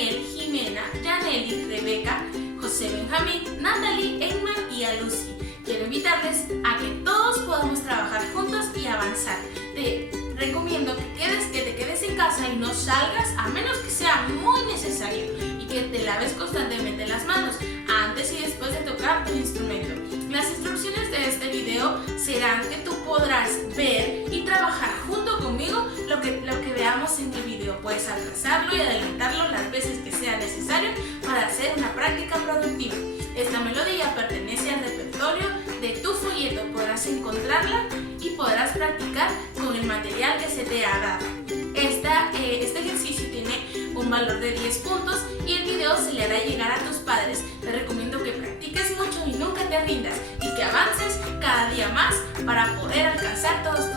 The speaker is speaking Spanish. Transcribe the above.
Daniel, Jimena, Yaneli, Rebeca, José Benjamín, Natalie, Einmar y a Lucy. Quiero invitarles a que todos podamos trabajar juntos y avanzar. Te recomiendo que te quedes en casa y no salgas a menos que sea muy necesario, y que te laves constantemente las manos antes y después de tocar tu instrumento. Las instrucciones de este video serán que tú podrás ver y trabajar junto conmigo lo que veamos en el video. Puedes atrasarlo y adelantarlo las veces que sea necesario para hacer una práctica productiva. Esta melodía pertenece al repertorio de tu folleto. Podrás encontrarla y podrás practicar con el material que se te ha dado. Este ejercicio tiene un valor de 10 puntos y el video se le hará llegar a tus padres. Te recomiendo que practiques mucho y nunca te rindas, y que avances cada día más para poder alcanzar todos